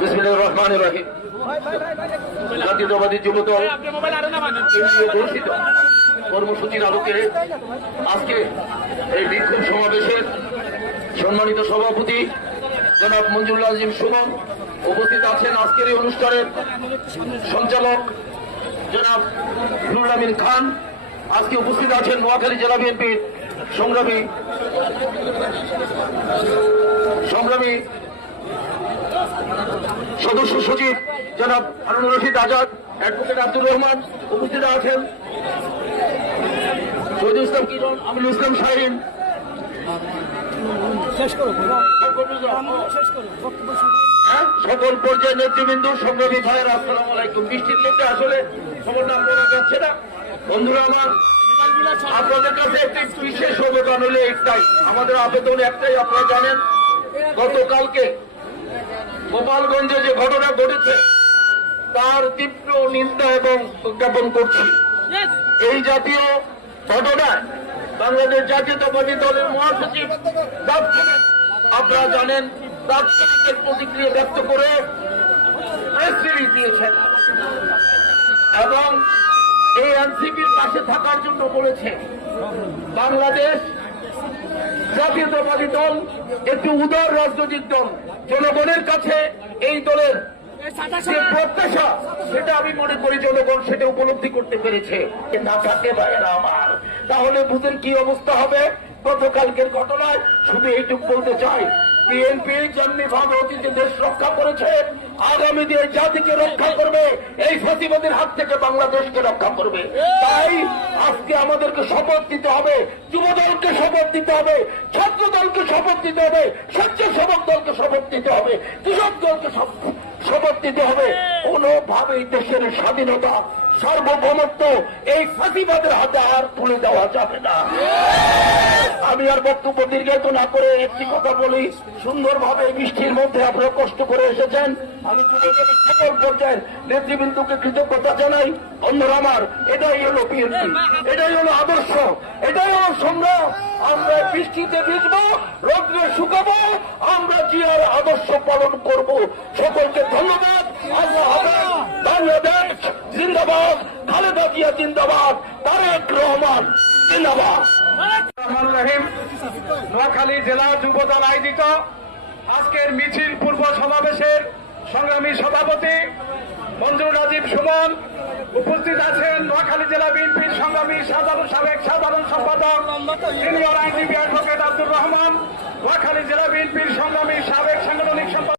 বিসমিল্লাহির রহমানির রহিম। জাতীয়তাবাদী যুবদল ঘোষিত কর্মসূচির আলোকে আজকে এই বিক্ষোভ সমাবেশের সম্মানিত সভাপতি জনাব মঞ্জুরুল আজিম সুমন উপস্থিত আছেন। আজকের এই অনুষ্ঠানের সঞ্চালক জনাব নুরুল আমিন খান আজকে উপস্থিত আছেন। নোয়াখালী জেলা বিএনপির সংগ্রামী সদস্য সচিব জনাব হারুনুর রশিদ আজাদ, অ্যাডভোকেট আব্দুর রহমান উপস্থিত আছেন। শহীদুল ইসলাম কিরণ, আমিনুল ইসলাম শাহীন, সকল পর্যায়ের নেতৃবৃন্দ, সংগ্রামী ভাইয়ের আসসালামু আলাইকুম। বৃষ্টির মধ্যে আসলে সবার নাম বলা যাচ্ছে না। বন্ধুরা আমার, আপনাদের কাছে একটি বিশেষ অবদান হলে একটাই, আমাদের আবেদন একটাই। আপনারা জানেন গতকালকে গোপালগঞ্জে যে ঘটনা ঘটেছে তার তীব্র নিন্দা এবং উদ্যাপন করছি। এই জাতীয় ঘটনায় বাংলাদেশ জাতীয়তাবাদী দলের মহাসচিব আপনারা জানেন তাৎক্ষণিকের প্রতিক্রিয়া ব্যক্ত করে প্রেস রিলিজ দিয়েছেন এবং এই এনসিপির পাশে থাকার জন্য বলেছে। বাংলাদেশ জাতীয়তাবাদী দল একটি উদার রাজনৈতিক দল। জনগণের কাছে এই দলের যে প্রত্যাশা সেটা আমি মনে করি জনগণ সেটা উপলব্ধি করতে পেরেছে। না থাকে ভাইয়েরা আমার, তাহলে বুঝেন কি অবস্থা হবে। গতকালকের ঘটনায় শুধু এইটুকু বলতে চাই, বিএনপি যেমনি ভাবে অতীতে দেশ রক্ষা করেছে, আগামী দিনে জাতিকে রক্ষা করবে, এই ফ্যাসিবাদের হাত থেকে বাংলাদেশকে রক্ষা করবে। তাই আজকে আমাদেরকে শপথ দিতে হবে, যুবদলকে শপথ দিতে হবে, ছাত্র দলকে শপথ দিতে হবে, স্বেচ্ছাসেবক দলকে শপথ দিতে হবে, কৃষক দলকে শপথ দিতে হবে। কোনোভাবেই দেশের স্বাধীনতা সার্বভৌমত্ব এই ফাঁসিবাদের হাতে আর তুলে দেওয়া যাবে না। আমি আর বক্তব্য দীর্ঘায়িত না করে একটি কথা বলি। সুন্দরভাবে বৃষ্টির মধ্যে আপনারা কষ্ট করে এসেছেন, আমি সকল পর্যায়ের নেতৃবৃন্দকে কৃতজ্ঞতা জানাই। অন্যরা আমার, এটাই হলো বিএনপি, এটাই হলো আদর্শ, এটাই হলো সংগ্রাম। আমরা বৃষ্টিতে ভিজবো, রোদ্রে শুকাবো, আমরা জিয়ার আদর্শ পালন করব। সকলকে ধন্যবাদ। আল্লাহ হাফেজ। বাংলাদেশ জিন্দাবাদ, খালেদা জিয়া জিন্দাবাদ, তারেক রহমান জিন্দাবাদ। নোয়াখালী জেলা যুবদল আয়োজিত আজকের মিছিল পূর্ব সমাবেশের সংগ্রামী সভাপতি মঞ্জুরুল আজিম সুমন উপস্থিত আছেন। নোয়াখালী জেলা বিএনপির সংগ্রামী সাবেক সাধারণ সম্পাদক সিনিয়র আইনজীবী অ্যাডভোকেট আব্দুর রহমান, নোয়াখালী জেলা বিএনপির সংগ্রামী সাবেক সাংগঠনিক সম্পাদক